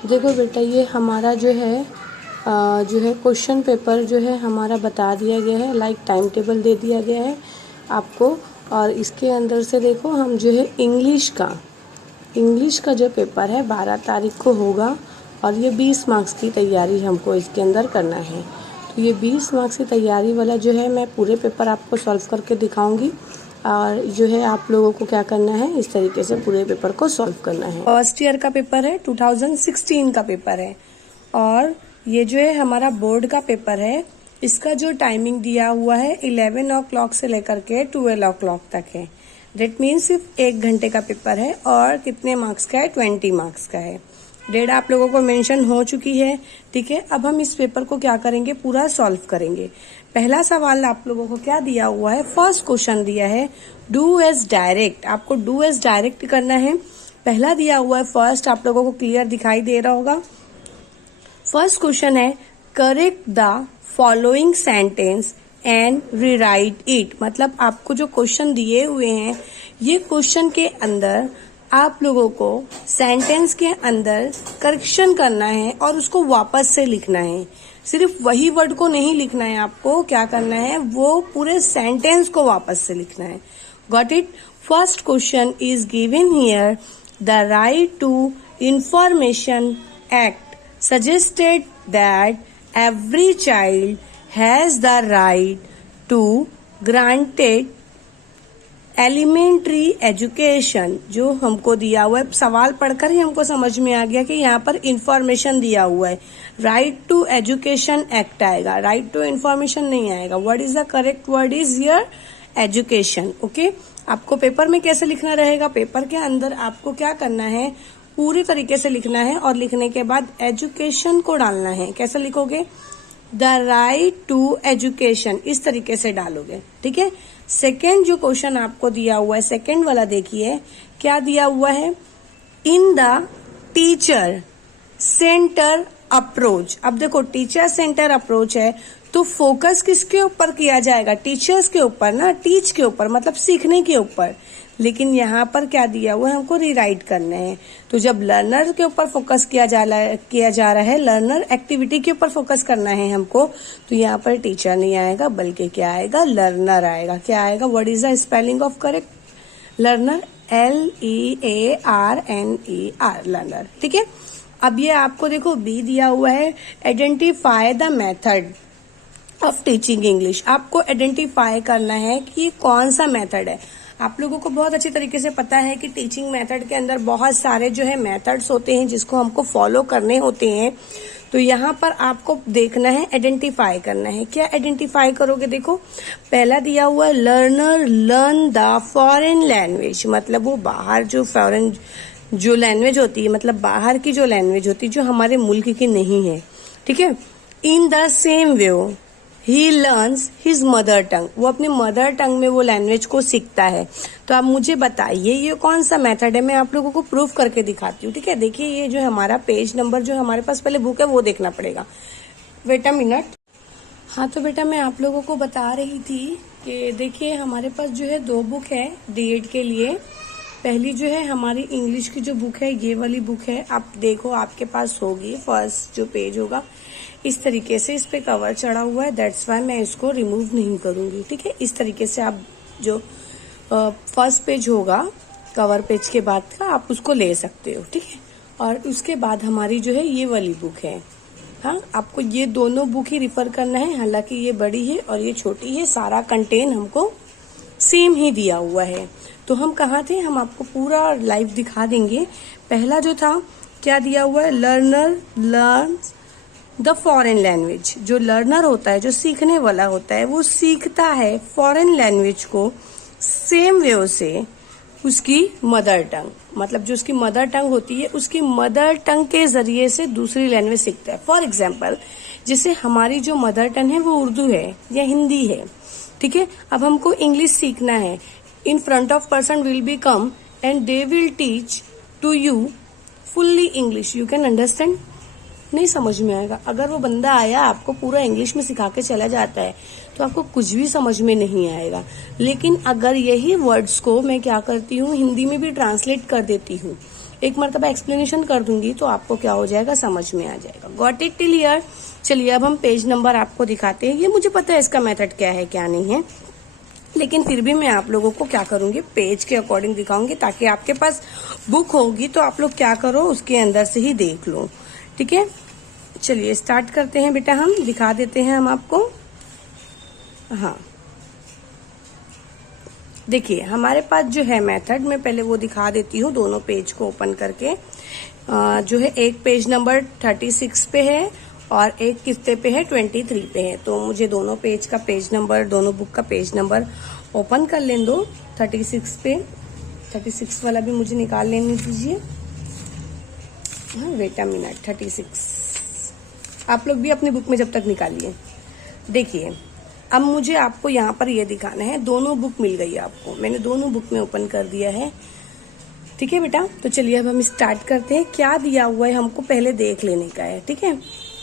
देखो बेटा, ये हमारा जो है क्वेश्चन पेपर जो है हमारा बता दिया गया है, लाइक टाइम टेबल दे दिया गया है आपको। और इसके अंदर से देखो, हम जो है इंग्लिश का जो पेपर है 12 तारीख को होगा, और ये 20 मार्क्स की तैयारी हमको इसके अंदर करना है। तो ये 20 मार्क्स की तैयारी वाला जो है मैं पूरे पेपर आपको सॉल्व करके दिखाऊंगी, और जो है आप लोगों को क्या करना है, इस तरीके से पूरे पेपर को सॉल्व करना है। फर्स्ट ईयर का पेपर है, 2016 का पेपर है, और ये जो है हमारा बोर्ड का पेपर है। इसका जो टाइमिंग दिया हुआ है 11 o'clock से लेकर के 12 o'clock तक है। डेट मीन्स सिर्फ 1 घंटे का पेपर है, और कितने मार्क्स का है, 20 मार्क्स का है। डेट आप लोगों को मेंशन हो चुकी है, ठीक है। अब हम इस पेपर को क्या करेंगे, पूरा सॉल्व करेंगे। पहला सवाल आप लोगों को क्या दिया हुआ है, फर्स्ट क्वेश्चन दिया है डू एज डायरेक्ट। आपको डू एज डायरेक्ट करना है। पहला दिया हुआ है फर्स्ट, आप लोगों को क्लियर दिखाई दे रहा होगा। फर्स्ट क्वेश्चन है correct the following sentence and rewrite it. मतलब आपको जो क्वेश्चन दिए हुए हैं, ये क्वेश्चन के अंदर आप लोगों को सेंटेंस के अंदर करेक्शन करना है और उसको वापस से लिखना है। सिर्फ वही वर्ड को नहीं लिखना है, आपको क्या करना है, वो पूरे सेंटेंस को वापस से लिखना है। Got it. First question is given here, the right to information act suggested that every child has the right to granted elementary education। जो हमको दिया हुआ है, सवाल पढ़कर ही हमको समझ में आ गया कि यहाँ पर इंफॉर्मेशन दिया हुआ है। राइट टू एजुकेशन एक्ट आएगा, राइट टू इंफॉर्मेशन नहीं आएगा। What is the correct word is here, education. Okay, आपको पेपर में कैसे लिखना रहेगा, पेपर के अंदर आपको क्या करना है, पूरी तरीके से लिखना है, और लिखने के बाद एजुकेशन को डालना है। कैसे लिखोगे, द राइट टू एजुकेशन, इस तरीके से डालोगे, ठीक है। सेकेंड जो क्वेश्चन आपको दिया हुआ है, सेकेंड वाला देखिए क्या दिया हुआ है, in the teacher centre approach. अब देखो, टीचर सेंटर अप्रोच है तो फोकस किसके ऊपर किया जाएगा, टीचर्स के ऊपर ना, टीच के ऊपर, मतलब सीखने के ऊपर। लेकिन यहाँ पर क्या दिया हुआ है, हमको रीराइट करना है। तो जब लर्नर के ऊपर फोकस किया जा रहा है, लर्नर एक्टिविटी के ऊपर फोकस करना है हमको, तो यहाँ पर टीचर नहीं आएगा, बल्कि क्या आएगा, लर्नर आएगा। क्या आएगा, what is the spelling of correct, learner, LEARNER, learner, ठीक है। अब ये आपको देखो बी दिया हुआ है, identify the method of teaching English. आपको आइडेंटिफाई करना है कि ये कौन सा मेथड है। आप लोगों को बहुत अच्छी तरीके से पता है कि टीचिंग मेथड के अंदर बहुत सारे जो है मेथड्स होते हैं जिसको हमको फॉलो करने होते हैं। तो यहाँ पर आपको देखना है, आइडेंटिफाई करना है। क्या आइडेंटिफाई करोगे, देखो पहला दिया हुआ है learner learn the foreign language. मतलब वो बाहर जो फॉरेन जो लैंग्वेज होती है, मतलब बाहर की जो लैंग्वेज होती है जो हमारे मुल्क की नहीं है, ठीक है। In the same way he learns his mother tongue, वो अपने मदर टंग में वो लैंग्वेज को सीखता है। तो आप मुझे बताइए ये कौन सा मेथड है, मैं आप लोगों को प्रूफ करके दिखाती हूँ, ठीक है। देखिए ये जो हमारा पेज नंबर जो हमारे पास पहले बुक है वो देखना पड़ेगा। Wait a minute. हाँ तो बेटा, मैं आप लोगों को बता रही थी कि देखिए हमारे पास जो है 2 बुक है डीएड के लिए। पहली जो है हमारी इंग्लिश की जो बुक है, ये वाली बुक है, आप देखो आपके पास होगी। फर्स्ट जो पेज होगा इस तरीके से, इस पे कवर चढ़ा हुआ है, दैट्स वाई मैं इसको रिमूव नहीं करूंगी, ठीक है। इस तरीके से आप जो फर्स्ट पेज होगा कवर पेज के बाद का, आप उसको ले सकते हो, ठीक है। और उसके बाद हमारी जो है ये वाली बुक है। हाँ, आपको ये दोनों बुक ही रिफर करना है, हालांकि ये बड़ी है और ये छोटी है, सारा कंटेन हमको सेम ही दिया हुआ है। तो हम कहाँ थे, हम आपको पूरा लाइव दिखा देंगे। पहला जो था क्या दिया हुआ है, learner learns the foreign language. जो लर्नर होता है, जो सीखने वाला होता है, वो सीखता है फॉरेन लैंग्वेज को सेम वे से उसकी मदर टंग, मतलब जो उसकी मदर टंग होती है उसकी मदर टंग के जरिए से दूसरी लैंग्वेज सीखता है। फॉर एग्जाम्पल, जैसे हमारी जो मदर टंग है वो उर्दू है या हिंदी है, ठीक है। अब हमको इंग्लिश सीखना है, in front of person will be come and they will teach to you fully English, you can understand. नहीं समझ में आएगा, अगर वो बंदा आया आपको पूरा इंग्लिश में सिखा के चला जाता है तो आपको कुछ भी समझ में नहीं आएगा। लेकिन अगर यही वर्ड्स को मैं क्या करती हूँ, हिंदी में भी ट्रांसलेट कर देती हूँ, एक मरतबा एक्सप्लेनेशन कर दूंगी तो आपको क्या हो जाएगा, समझ में आ जाएगा। Got it till here. चलिए अब हम पेज नंबर आपको दिखाते हैं। ये मुझे पता है इसका मेथड क्या है क्या नहीं है, लेकिन फिर भी मैं आप लोगों को क्या करूंगी, पेज के अकॉर्डिंग दिखाऊंगी, ताकि आपके पास बुक होगी तो आप लोग क्या करो, उसके अंदर से ही देख लो। ठीक है, चलिए स्टार्ट करते हैं बेटा, हम दिखा देते हैं हम आपको। हाँ देखिए हमारे पास जो है मेथड, मैं पहले वो दिखा देती हूँ दोनों पेज को ओपन करके। जो है एक पेज नंबर 36 पे है और एक किस्ते पे है 23 पे है। तो मुझे दोनों पेज का पेज नंबर, दोनों बुक का पेज नंबर ओपन कर लें दो। 36 पे 36 वाला भी मुझे निकाल लेने दीजिए। हाँ वेट अ मिनट, 36 आप लोग भी अपनी बुक में जब तक निकालिए। देखिए अब मुझे आपको यहाँ पर ये दिखाना है, दोनों बुक मिल गई आपको, मैंने दोनों बुक में ओपन कर दिया है। ठीक है बेटा, तो चलिए अब हम स्टार्ट करते हैं। क्या दिया हुआ है हमको पहले देख लेने का है। ठीक है,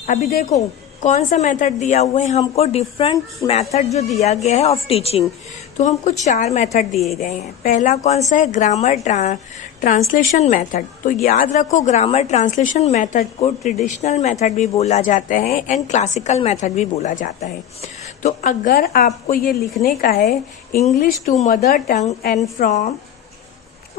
अभी देखो कौन सा मेथड दिया हुआ है हमको, डिफरेंट मेथड जो दिया गया है ऑफ टीचिंग। तो हमको 4 मेथड दिए गए हैं। पहला कौन सा है, ग्रामर ट्रांसलेशन मेथड। तो याद रखो ग्रामर ट्रांसलेशन मेथड को ट्रेडिशनल मेथड भी बोला जाता है एंड क्लासिकल मेथड भी बोला जाता है। तो अगर आपको ये लिखने का है English to mother tongue and from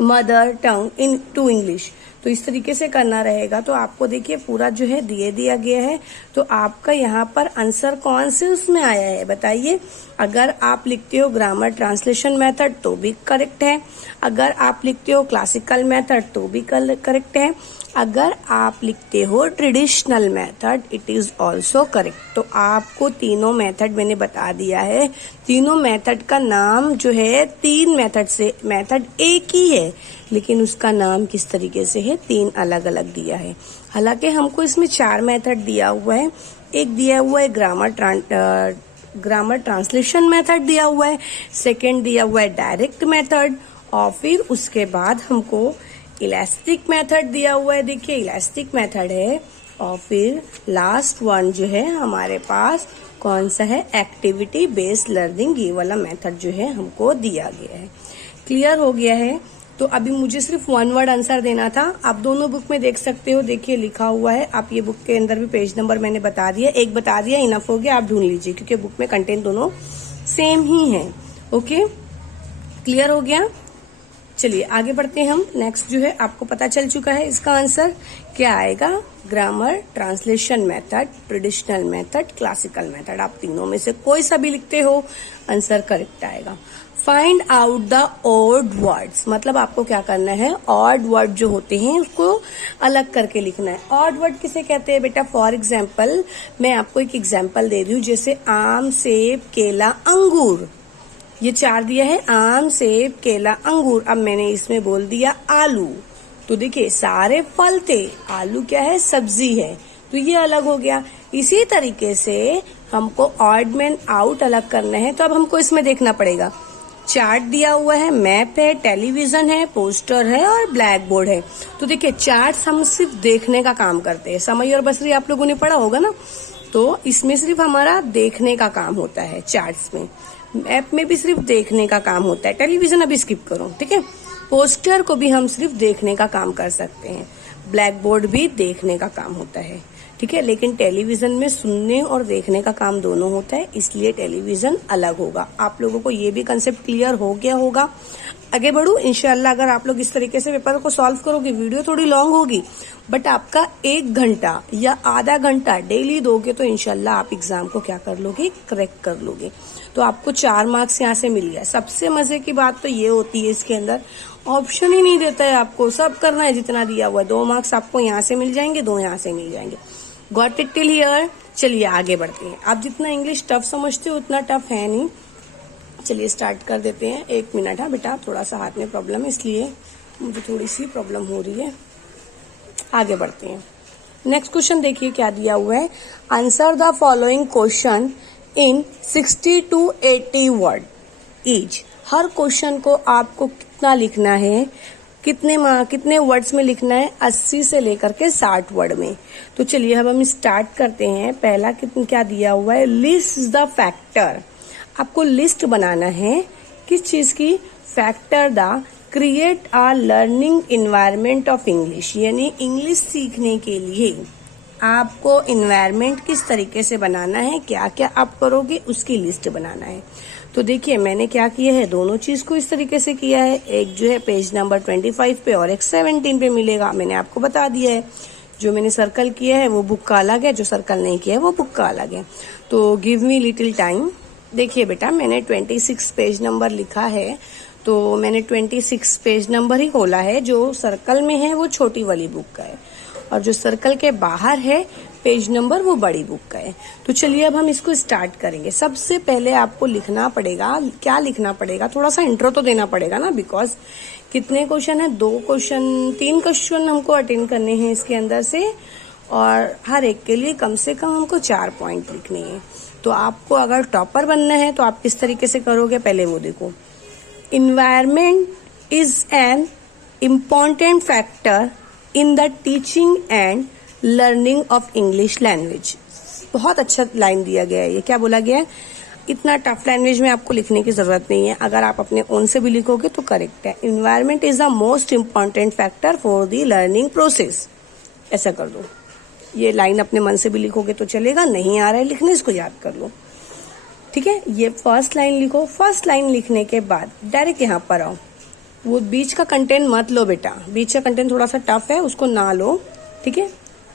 mother tongue into English, तो इस तरीके से करना रहेगा। तो आपको देखिए पूरा जो है दिया गया है। तो आपका यहाँ पर आंसर कौन से उसमें आया है बताइए। अगर आप लिखते हो ग्रामर ट्रांसलेशन मेथड तो भी करेक्ट है, अगर आप लिखते हो क्लासिकल मेथड तो भी करेक्ट है, अगर आप लिखते हो traditional method it is also correct. तो आपको तीनों मेथड मैंने बता दिया है। तीनों मेथड का नाम जो है, 3 मेथड से मेथड एक ही है, लेकिन उसका नाम किस तरीके से है, 3 अलग अलग दिया है। हालांकि हमको इसमें 4 मेथड दिया हुआ है। एक दिया हुआ है ग्रामर ट्रांसलेशन मेथड दिया हुआ है, सेकंड दिया हुआ है डायरेक्ट मेथड, और फिर उसके बाद हमको इलास्टिक मेथड दिया हुआ है। देखिए इलास्टिक मेथड है, और फिर लास्ट वन जो है हमारे पास कौन सा है, एक्टिविटी बेस्ड लर्निंग। ये वाला मेथड जो है हमको दिया गया है। क्लियर हो गया है। तो अभी मुझे सिर्फ 1 वर्ड आंसर देना था। आप दोनों बुक में देख सकते हो, देखिए लिखा हुआ है। आप ये बुक के अंदर भी पेज नंबर मैंने बता दिया, एक बता दिया, इनफ हो गया। आप ढूंढ लीजिए क्योंकि बुक में कंटेंट दोनों सेम ही है। ओके, क्लियर हो गया। चलिए आगे बढ़ते हैं हम। नेक्स्ट जो है आपको पता चल चुका है इसका आंसर क्या आएगा, grammar translation method, traditional method, classical method. आप तीनों में से कोई सा भी लिखते हो आंसर करेक्ट आएगा। Find out the odd words, मतलब आपको क्या करना है, ऑड वर्ड जो होते हैं उसको अलग करके लिखना है। ऑड वर्ड किसे कहते हैं बेटा, फॉर एग्जाम्पल मैं आपको एक एग्जाम्पल दे रही हूँ, जैसे आम, सेब, केला, अंगूर। ये 4 दिया है, आम, सेब, केला, अंगूर। अब मैंने इसमें बोल दिया आलू, तो देखिए सारे फल थे, आलू क्या है, सब्जी है, तो ये अलग हो गया। इसी तरीके से हमको ऑड में आउट अलग करना है। तो अब हमको इसमें देखना पड़ेगा, चार्ट दिया हुआ है, मैप है, टेलीविजन है, पोस्टर है और ब्लैक बोर्ड है। तो देखिए चार्ट हम सिर्फ देखने का काम करते हैं। समय और बसरी आप लोगों ने पढ़ा होगा ना, तो इसमें सिर्फ हमारा देखने का काम होता है चार्ट्स में। मैप में भी सिर्फ देखने का काम होता है। टेलीविजन अभी स्किप करो, ठीक है। पोस्टर को भी हम सिर्फ देखने का काम कर सकते हैं। ब्लैक बोर्ड भी देखने का काम होता है, ठीक है। लेकिन टेलीविजन में सुनने और देखने का काम दोनों होता है, इसलिए टेलीविजन अलग होगा। आप लोगों को ये भी कंसेप्ट क्लियर हो गया होगा। आगे बढ़ू इंशाल्लाह। अगर आप लोग इस तरीके से पेपर को सॉल्व करोगे, वीडियो थोड़ी लॉन्ग होगी बट आपका 1 घंटा या आधा घंटा डेली दोगे तो इंशाल्लाह आप एग्जाम को क्या कर लोगे, करेक्ट कर लोगे। तो आपको 4 मार्क्स यहाँ से मिल गया। सबसे मजे की बात तो ये होती है, इसके अंदर ऑप्शन ही नहीं देता है, आपको सब करना है जितना दिया हुआ है। 2 मार्क्स आपको यहाँ से मिल जाएंगे, 2 यहाँ से मिल जाएंगे। Got it till here. चलिए आगे बढ़ते हैं। आप जितना इंग्लिश टफ समझते हो उतना टफ है नहीं। चलिए स्टार्ट कर देते हैं। 1 मिनट। हाँ बेटा, थोड़ा सा हाथ में प्रॉब्लम है इसलिए मुझे थोड़ी सी प्रॉब्लम हो रही है। आगे बढ़ते हैं। नेक्स्ट क्वेश्चन देखिए क्या दिया हुआ है। Answer the following question in 60 to 80 word each. Her question को आपको कितना लिखना है, कितने वर्ड्स में लिखना है, 80 से लेकर के 60 वर्ड में। तो चलिए अब हम स्टार्ट करते हैं। पहला क्या दिया हुआ है, लिस्ट द फैक्टर। आपको लिस्ट बनाना है किस चीज की, factor the create a learning environment of English, यानी इंग्लिश सीखने के लिए आपको इन्वायरमेंट किस तरीके से बनाना है, क्या क्या आप करोगे उसकी लिस्ट बनाना है। तो देखिए मैंने क्या किया है, दोनों चीज को इस तरीके से किया है। एक जो है पेज नंबर 25 पे और एक 17 पे मिलेगा, मैंने आपको बता दिया है। जो मैंने सर्कल किया है वो बुक का अलग है, जो सर्कल नहीं किया है वो बुक का अलग है। तो गिव मी लिटिल टाइम। देखिए बेटा मैंने 26 पेज नंबर लिखा है, तो मैंने 26 पेज नंबर ही खोला है। जो सर्कल में है वो छोटी वाली बुक का है और जो सर्कल के बाहर है पेज नंबर वो बड़ी बुक का है। तो चलिए अब हम इसको स्टार्ट करेंगे। सबसे पहले आपको लिखना पड़ेगा, क्या लिखना पड़ेगा, थोड़ा सा इंट्रो तो देना पड़ेगा ना, बिकॉज कितने क्वेश्चन है, 3 क्वेश्चन हमको अटेंड करने हैं इसके अंदर से, और हर एक के लिए कम से कम हमको 4 पॉइंट लिखने हैं। तो आपको अगर टॉपर बनना है तो आप किस तरीके से करोगे, पहले वो देखो। Environment is an important factor in the teaching and learning of English language. बहुत अच्छा लाइन दिया गया है। ये क्या बोला गया है, इतना टफ लैंग्वेज में आपको लिखने की जरूरत नहीं है, अगर आप अपने ओन से भी लिखोगे तो करेक्ट है। Environment is the most important factor for the learning process. ऐसा कर दो। ये लाइन अपने मन से भी लिखोगे तो चलेगा, नहीं आ रहा है लिखने इसको याद कर लो, ठीक है। ये फर्स्ट लाइन लिखो। फर्स्ट लाइन लिखने के बाद डायरेक्ट यहाँ पर आओ। वो बीच का कंटेंट मत लो बेटा, बीच का कंटेंट थोड़ा सा टफ है, उसको ना लो, ठीक है।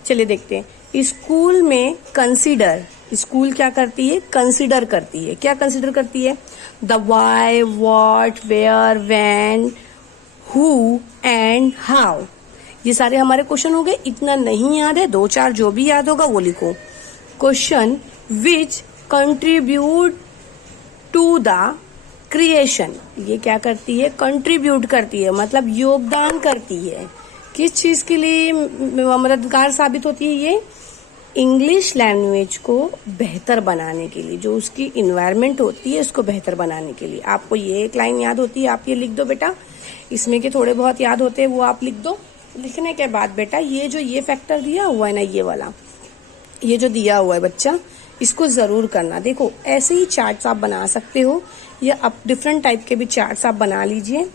चलिए देखते हैं। स्कूल में कंसीडर, स्कूल क्या करती है, कंसीडर करती है। क्या कंसीडर करती है, the why, what, where, when, who and how. ये सारे हमारे क्वेश्चन हो गए। इतना नहीं याद है, 2-4 जो भी याद होगा वो लिखो। Question which contribute to the creation. ये क्या करती है, कंट्रीब्यूट करती है, मतलब योगदान करती है। किस चीज के लिए मददगार साबित होती है ये, इंग्लिश लैंग्वेज को बेहतर बनाने के लिए। जो उसकी इन्वायरमेंट होती है उसको बेहतर बनाने के लिए। आपको ये एक लाइन याद होती है, आप ये लिख दो बेटा। इसमें के थोड़े बहुत याद होते हैं वो आप लिख दो। लिखने के बाद बेटा ये फैक्टर दिया हुआ है ना, ये वाला, ये जो दिया हुआ है बच्चा, इसको जरूर करना। देखो ऐसे ही चार्ट्स आप बना सकते हो, या आप डिफरेंट टाइप के भी चार्ट्स आप बना लीजिए।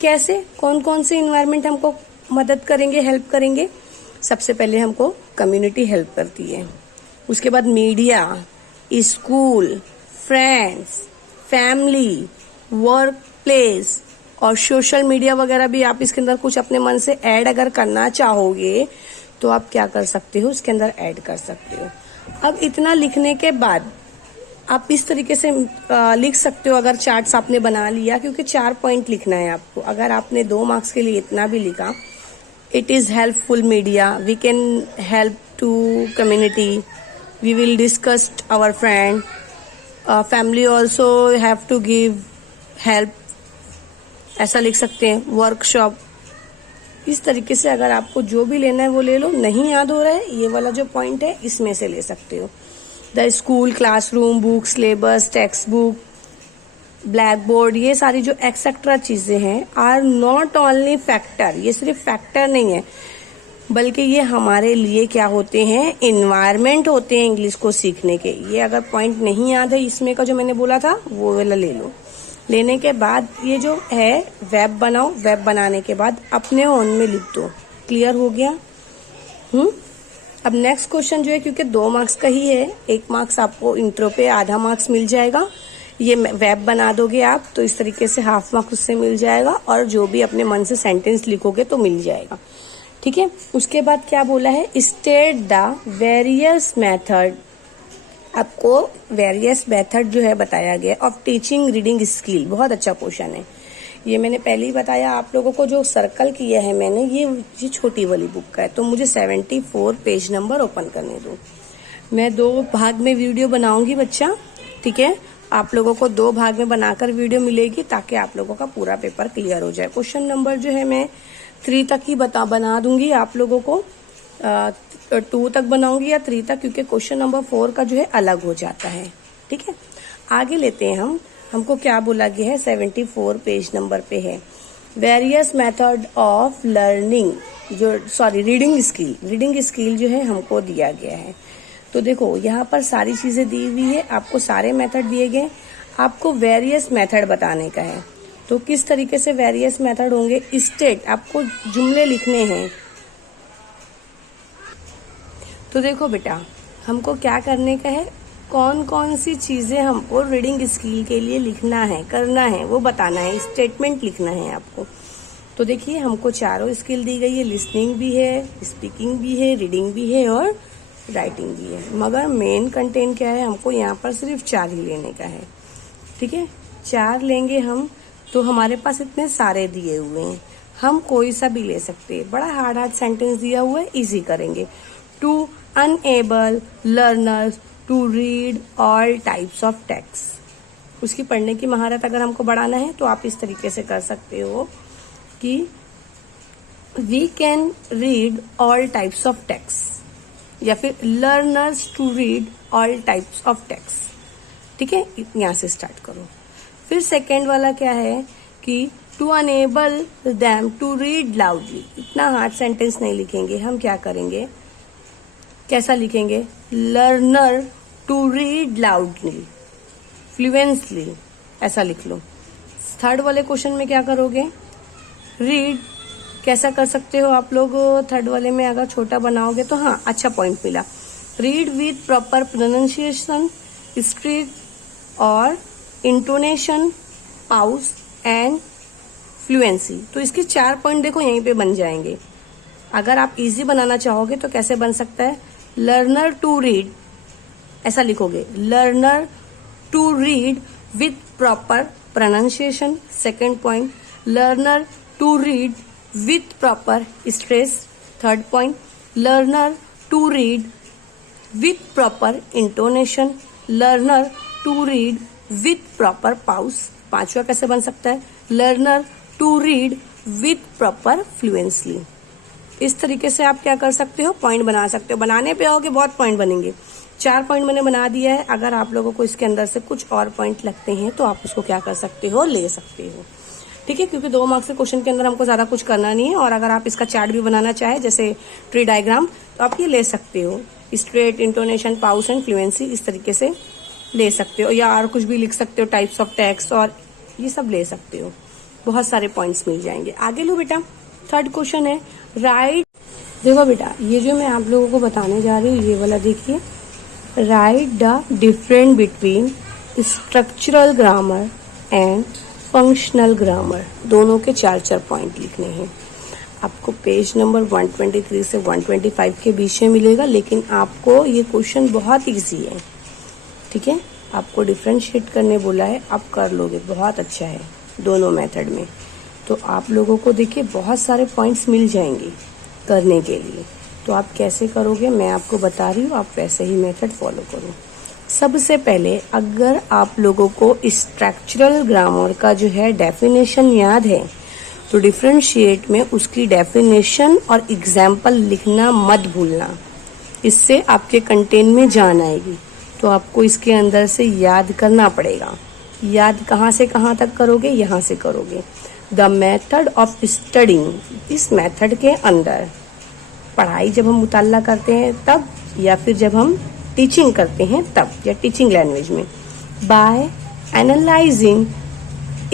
कैसे, कौन कौन से इन्वायरमेंट हमको मदद करेंगे, हेल्प करेंगे। सबसे पहले हमको कम्युनिटी हेल्प करती है, उसके बाद media, school, friends, family, work place और सोशल मीडिया वगैरह भी आप इसके अंदर कुछ अपने मन से ऐड अगर करना चाहोगे तो आप क्या कर सकते हो, इसके अंदर ऐड कर सकते हो। अब इतना लिखने के बाद आप इस तरीके से लिख सकते हो। अगर चार्ट्स आपने बना लिया, क्योंकि 4 पॉइंट लिखना है आपको। अगर आपने 2 मार्क्स के लिए इतना भी लिखा, it is helpful media, we can help to community, we will discuss our friend, family also have to give help, ऐसा लिख सकते हैं। वर्कशॉप, इस तरीके से अगर आपको जो भी लेना है वो ले लो। नहीं याद हो रहा है, ये वाला जो पॉइंट है इसमें से ले सकते हो। The school, classroom, book, syllabus, text book, black board, ये सारी जो एक्सेट्रा चीजें हैं आर नॉट ओनली फैक्टर। ये सिर्फ फैक्टर नहीं है, बल्कि ये हमारे लिए क्या होते हैं, इन्वायरमेंट होते हैं इंग्लिश को सीखने के। ये अगर पॉइंट नहीं याद है इसमें का जो मैंने बोला था वो वाला ले लो। लेने के बाद ये जो है वेब बनाओ। वेब बनाने के बाद अपने ओन में लिख दो। क्लियर हो गया। अब नेक्स्ट क्वेश्चन जो है, क्योंकि 2 मार्क्स का ही है, 1 मार्क्स आपको इंट्रो पे, आधा मार्क्स मिल जाएगा। ये वेब बना दोगे आप तो इस तरीके से हाफ मार्क्स उससे मिल जाएगा, और जो भी अपने मन से सेंटेंस लिखोगे तो मिल जाएगा, ठीक है। उसके बाद क्या बोला है, स्टेट द वेरियस मेथड। आपको वेरियस मेथड जो है बताया गया ऑफ टीचिंग रीडिंग स्किल। बहुत अच्छा क्वेश्चन है ये। मैंने पहले ही बताया आप लोगों को, जो सर्कल किया है मैंने, ये छोटी वाली बुक का है। तो मुझे 74 पेज नंबर ओपन करने दो। मैं 2 भाग में वीडियो बनाऊंगी बच्चा, ठीक है। आप लोगों को 2 भाग में बनाकर वीडियो मिलेगी, ताकि आप लोगों का पूरा पेपर क्लियर हो जाए। क्वेश्चन नंबर जो है मैं 3 तक ही बना दूंगी आप लोगों को, 2 तक बनाऊंगी या 3 तक, क्योंकि क्वेश्चन नंबर 4 का जो है अलग हो जाता है, ठीक है। आगे लेते हैं हम। हमको क्या बोला गया है, 74 पेज नंबर पे है various method of learning, reading skill. Reading skill जो है हमको दिया गया है। तो देखो यहाँ पर सारी चीजें दी हुई है, आपको सारे मेथड दिए गए, आपको वेरियस मेथड बताने का है। तो किस तरीके से वेरियस मेथड होंगे, स्टेट आपको जुमले लिखने हैं। तो देखो बेटा, हमको क्या करने का है, कौन कौन सी चीजें हमको रीडिंग स्किल के लिए लिखना है, करना है, वो बताना है, स्टेटमेंट लिखना है आपको। तो देखिए हमको चारों स्किल दी गई है, लिसनिंग भी है, स्पीकिंग भी है, रीडिंग भी है और राइटिंग भी है। मगर मेन कंटेंट क्या है, हमको यहाँ पर सिर्फ 4 ही लेने का है। ठीक है, 4 लेंगे हम, तो हमारे पास इतने सारे दिए हुए हैं, हम कोई सा भी ले सकते हैं। बड़ा हार्ड सेंटेंस दिया हुआ है, इजी करेंगे। To enable learners to read all types of text. उसकी पढ़ने की महारत अगर हमको बढ़ाना है तो आप इस तरीके से कर सकते हो कि we can read all types of text, या फिर learners to read all types of text. ठीक है, यहां से स्टार्ट करो। फिर सेकेंड वाला क्या है कि to enable them to read loudly. इतना हार्ड सेंटेंस नहीं लिखेंगे, हम क्या करेंगे, कैसा लिखेंगे, learner to read loudly fluently, ऐसा लिख लो। थर्ड वाले क्वेश्चन में क्या करोगे, रीड कैसा कर सकते हो आप लोग, थर्ड वाले में अगर छोटा बनाओगे तो हाँ अच्छा पॉइंट मिला। Read with proper pronunciation, street और इंटोनेशन, पाउस एंड फ्लुएंसी। तो इसके 4 पॉइंट देखो यहीं पे बन जाएंगे। अगर आप इजी बनाना चाहोगे तो कैसे बन सकता है, लर्नर टू रीड ऐसा लिखोगे, learner to read with proper pronunciation. Second point, learner to read with proper stress. Third point, learner to read with proper intonation, learner to read with proper pause. पांचवा कैसे बन सकता है, learner to read with proper fluently. इस तरीके से आप क्या कर सकते हो, पॉइंट बना सकते हो। बनाने पे आओगे बहुत पॉइंट बनेंगे। 4 पॉइंट मैंने बना दिया है। अगर आप लोगों को इसके अंदर से कुछ और पॉइंट लगते हैं तो आप उसको क्या कर सकते हो, ले सकते हो। ठीक है, क्योंकि 2 मार्क्स के क्वेश्चन के अंदर हमको ज्यादा कुछ करना नहीं है। और अगर आप इसका चार्ट भी बनाना चाहे जैसे ट्री डायग्राम, तो आप ये ले सकते हो, straight, intonation, pause and fluency, इस तरीके से ले सकते हो। या और कुछ भी लिख सकते हो, टाइप्स ऑफ टेक्स्ट, और ये सब ले सकते हो। बहुत सारे पॉइंट्स मिल जाएंगे। आगे लो बेटा, थर्ड क्वेश्चन है राइट। देखो बेटा, ये जो मैं आप लोगों को बताने जा रही हूँ, ये वाला देखिए, right the difference between structural grammar and functional grammar. दोनों के 4 पॉइंट लिखने हैं। आपको पेज नंबर 123 से 125 के बीच में मिलेगा, लेकिन आपको ये क्वेश्चन बहुत इजी है। ठीक है, आपको डिफरेंशिएट करने बोला है, आप कर लोगे, बहुत अच्छा है दोनों मेथड में। तो आप लोगों को देखिए बहुत सारे पॉइंट्स मिल जाएंगे करने के लिए। तो आप कैसे करोगे मैं आपको बता रही हूँ, आप वैसे ही मेथड फॉलो करो। सबसे पहले अगर आप लोगों को स्ट्रक्चरल ग्रामर का जो है डेफिनेशन याद है, तो डिफरेंशिएट में उसकी डेफिनेशन और एग्जाम्पल लिखना मत भूलना। इससे आपके कंटेंट में जान आएगी। तो आपको इसके अंदर से याद करना पड़ेगा। याद कहाँ से कहाँ तक करोगे, यहाँ से करोगे। द मेथड ऑफ स्टडिंग, इस मेथड के अंदर पढ़ाई जब हम मुताल्ला करते हैं तब, या फिर जब हम टीचिंग करते हैं तब, या टीचिंग लैंग्वेज में, by analyzing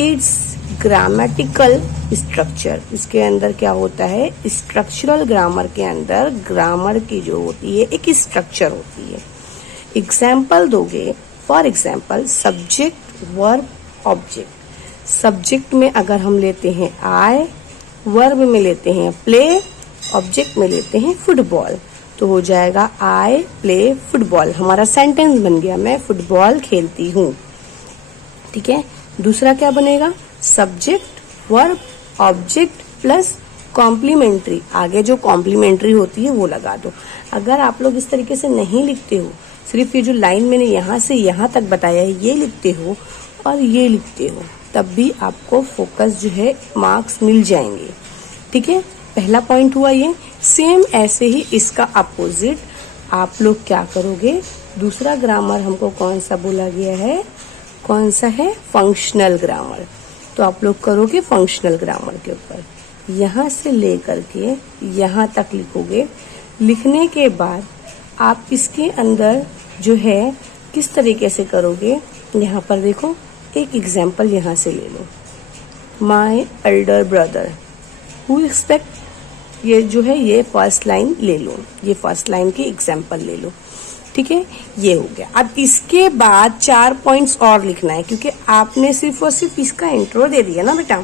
its grammatical structure. इसके अंदर क्या होता है, स्ट्रक्चरल ग्रामर के अंदर ग्रामर की जो होती है एक स्ट्रक्चर होती है। एग्जाम्पल दोगे, for example subject, verb, object. Subject में अगर हम लेते हैं आई, वर्ब में लेते हैं प्ले, ऑब्जेक्ट में लेते हैं फुटबॉल, तो हो जाएगा आई प्ले फुटबॉल। हमारा सेंटेंस बन गया, मैं फुटबॉल खेलती हूँ। ठीक है, दूसरा क्या बनेगा, subject, verb, object plus complementary. आगे जो कॉम्प्लीमेंट्री होती है वो लगा दो। अगर आप लोग इस तरीके से नहीं लिखते हो, सिर्फ ये जो लाइन मैंने यहाँ से यहाँ तक बताया है ये लिखते हो और ये लिखते हो, तब भी आपको फोकस जो है मार्क्स मिल जाएंगे। ठीक है, पहला पॉइंट हुआ ये। सेम ऐसे ही इसका अपोजिट आप लोग क्या करोगे, दूसरा ग्रामर हमको कौन सा बोला गया है, कौन सा है, फंक्शनल ग्रामर। तो आप लोग करोगे फंक्शनल ग्रामर के ऊपर, यहाँ से लेकर के यहाँ तक लिखोगे। लिखने के बाद आप इसके अंदर जो है किस तरीके से करोगे, यहाँ पर देखो एक एग्जाम्पल यहाँ से ले लो। My elder brother who expect, ये जो है ये फर्स्ट लाइन ले लो, ये फर्स्ट लाइन की एग्जाम्पल ले लो, ठीक है, ये हो गया। अब इसके बाद 4 पॉइंट्स और लिखना है, क्योंकि आपने सिर्फ और सिर्फ इसका इंट्रो दे दिया ना बेटा,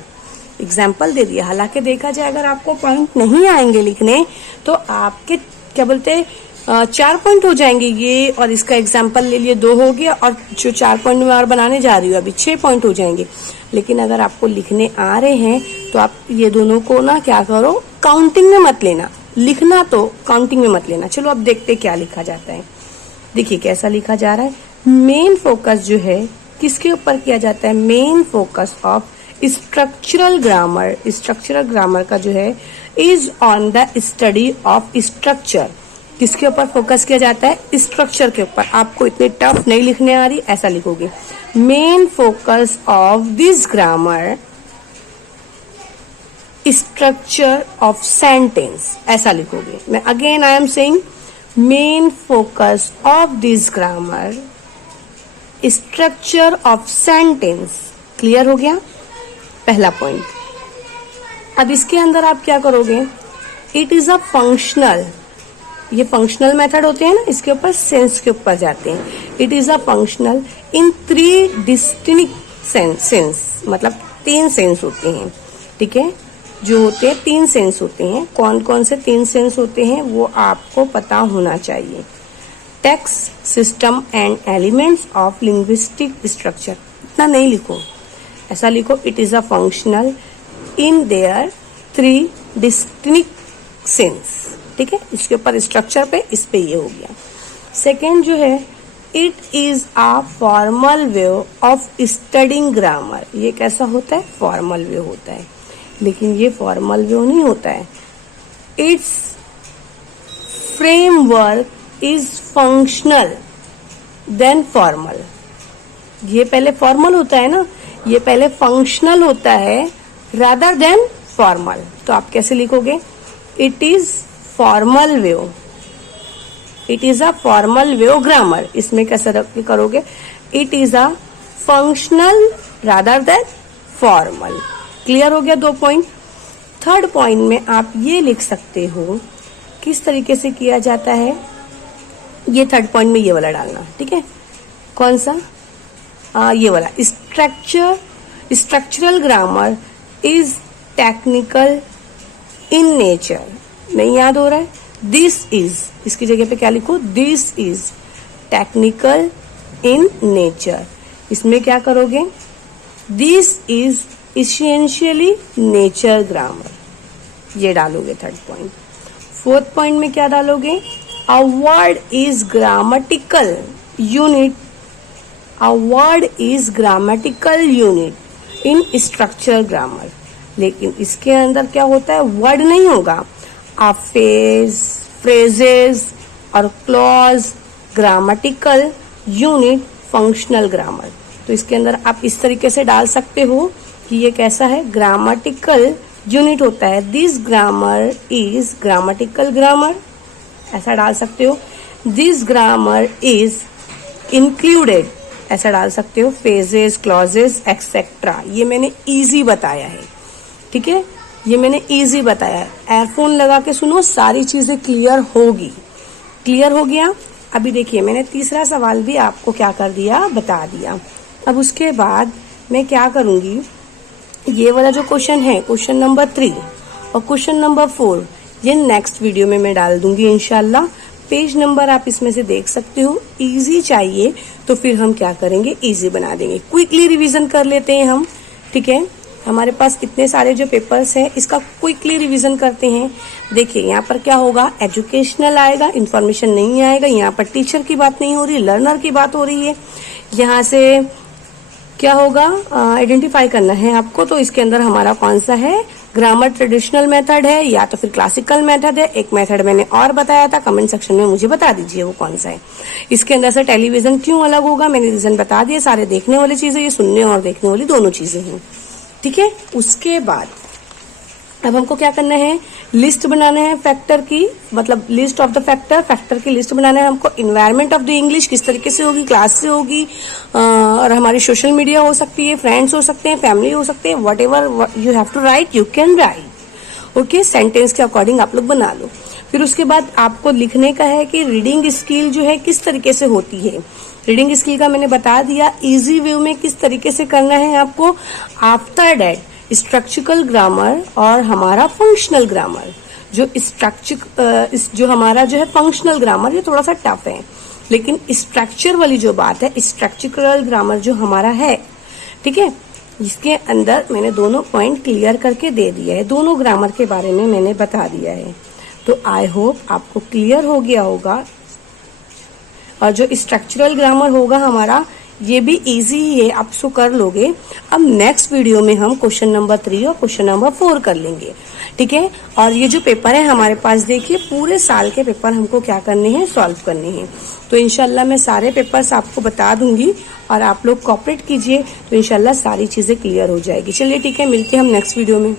एग्जाम्पल दे दिया। हालांकि देखा जाए अगर आपको पॉइंट नहीं आएंगे लिखने तो आपके क्या बोलते हैं 4 पॉइंट हो जाएंगे, ये और इसका एग्जाम्पल ले लिए 2 हो गया, और जो 4 पॉइंट में और बनाने जा रही हूँ अभी 6 पॉइंट हो जाएंगे। लेकिन अगर आपको लिखने आ रहे हैं तो आप ये दोनों को ना क्या करो, काउंटिंग में मत लेना, लिखना तो काउंटिंग में मत लेना। चलो अब देखते क्या लिखा जाता है। देखिए कैसा लिखा जा रहा है। मेन फोकस जो है किसके ऊपर किया जाता है, main focus of structural grammar, structural grammar का जो है is on the study of structure. किसके ऊपर फोकस किया जाता है, स्ट्रक्चर के ऊपर। आपको इतनी टफ नहीं लिखने आ रही, ऐसा लिखोगे। Main focus of this grammar structure of sentence, ऐसा लिखोगे। मैं again I am saying main focus of this grammar structure of sentence. Clear हो गया पहला पॉइंट। अब इसके अंदर आप क्या करोगे, इट इज अ फंक्शनल, ये फंक्शनल मेथड होते हैं ना, इसके ऊपर सेंस के ऊपर जाते हैं। It is a functional in 3 distinct sense, मतलब 3 सेंस होते हैं, ठीक है, जो होते हैं 3 सेंस होते हैं। कौन कौन से 3 सेंस होते हैं वो आपको पता होना चाहिए। Text, system and elements of linguistic structure. इतना नहीं लिखो, ऐसा लिखो it is a functional in their 3 distinct sense, ठीक है। इसके ऊपर स्ट्रक्चर पे, इस पे ये हो गया। सेकेंड जो है it is a formal way of studying grammar. ये कैसा होता है, फॉर्मल वे होता है, लेकिन ये फॉर्मल वे नहीं होता है। Its framework is functional then formal. ये पहले फॉर्मल होता है ना, ये पहले फंक्शनल होता है रादर देन फॉर्मल। तो आप कैसे लिखोगे, it is formal way, it is a formal way grammar. इसमें कैसे करोगे, it is a functional rather than formal. Clear हो गया 2 पॉइंट। थर्ड पॉइंट में आप ये लिख सकते हो किस तरीके से किया जाता है, ये थर्ड पॉइंट में ये वाला डालना, ठीक है। कौन सा, ये वाला, structural grammar is technical in nature. नहीं याद हो रहा है, दिस इज, इसकी जगह पे क्या लिखो, this is technical in nature. इसमें क्या करोगे, this is essentially nature grammar, ये डालोगे थर्ड पॉइंट। फोर्थ पॉइंट में क्या डालोगे, a word is grammatical unit, a word is grammatical unit in structure grammar. लेकिन इसके अंदर क्या होता है, वर्ड नहीं होगा, अ फ्रेजेस और clause, grammatical unit, functional grammar. तो इसके अंदर आप इस तरीके से डाल सकते हो कि ये कैसा है, ग्रामेटिकल यूनिट होता है। This grammar is grammatical grammar, ऐसा डाल सकते हो। दिस ग्रामर इज इंक्लूडेड, ऐसा डाल सकते हो। Phases, clauses, etcetera. ये मैंने इजी बताया है, ठीक है, ये मैंने इजी बताया है। एयरफोन लगा के सुनो, सारी चीजें क्लियर होगी। क्लियर हो गया। अभी देखिए मैंने तीसरा सवाल भी आपको क्या कर दिया, बता दिया। अब उसके बाद मैं क्या करूंगी, ये वाला जो क्वेश्चन है, क्वेश्चन नंबर 3 और क्वेश्चन नंबर 4, ये नेक्स्ट वीडियो में मैं डाल दूंगी इंशाल्लाह। पेज नंबर आप इसमें से देख सकते हो। इजी चाहिए तो फिर हम क्या करेंगे, इजी बना देंगे। क्विकली रिवीजन कर लेते हैं हम, ठीक है। हमारे पास इतने सारे जो पेपर्स हैं, इसका क्विकली रिवीजन करते हैं। देखिए यहाँ पर क्या होगा, एजुकेशनल आएगा, इंफॉर्मेशन नहीं आएगा। यहाँ पर टीचर की बात नहीं हो रही, लर्नर की बात हो रही है। यहाँ से क्या होगा, आइडेंटिफाई करना है आपको। तो इसके अंदर हमारा कौन सा है, ग्रामर ट्रेडिशनल मेथड है या तो फिर क्लासिकल मेथड है। एक मेथड मैंने और बताया था, कमेंट सेक्शन में मुझे बता दीजिए वो कौन सा है। इसके अंदर से टेलीविजन क्यों अलग होगा, मैंने रीजन बता दिया। सारे देखने वाली चीजें, ये सुनने और देखने वाली दोनों चीजें हैं, ठीक है। उसके बाद अब हमको क्या करना है, लिस्ट बनाना है फैक्टर की, मतलब लिस्ट ऑफ द फैक्टर की लिस्ट बनाना है हमको। इन्वायरमेंट ऑफ द इंग्लिश किस तरीके से होगी, क्लास से होगी, और हमारी सोशल मीडिया हो सकती है, फ्रेंड्स हो सकते हैं, फैमिली हो सकते हैं, whatever you have to write you can write. Okay, sentence के अकॉर्डिंग आप लोग बना लो। फिर उसके बाद आपको लिखने का है कि रीडिंग स्किल जो है किस तरीके से होती है। रीडिंग स्किल का मैंने बता दिया, इजी वे में किस तरीके से करना है आपको। आफ्टर दैट स्ट्रक्चरल ग्रामर और हमारा फंक्शनल ग्रामर, जो हमारा जो है फंक्शनल ग्रामर ये थोड़ा सा टफ है, लेकिन स्ट्रक्चर वाली जो बात है, स्ट्रक्चरल ग्रामर जो हमारा है, ठीक है, इसके अंदर मैंने दोनों पॉइंट क्लियर करके दे दिया है, दोनों ग्रामर के बारे में मैंने बता दिया है। तो आई होप आपको क्लियर हो गया होगा। और जो स्ट्रक्चरल ग्रामर होगा हमारा, ये भी इजी ही है, आप इसको कर लोगे। अब नेक्स्ट वीडियो में हम क्वेश्चन नंबर 3 और क्वेश्चन नंबर 4 कर लेंगे, ठीक है। और ये जो पेपर है हमारे पास, देखिए पूरे साल के पेपर हमको क्या करने हैं, सॉल्व करने हैं। तो इंशाल्लाह मैं सारे पेपर्स आपको बता दूंगी और आप लोग कोऑपरेट कीजिए, तो इंशाल्लाह सारी चीजें क्लियर हो जाएगी। चलिए ठीक है, मिलते हैं हम नेक्स्ट वीडियो में।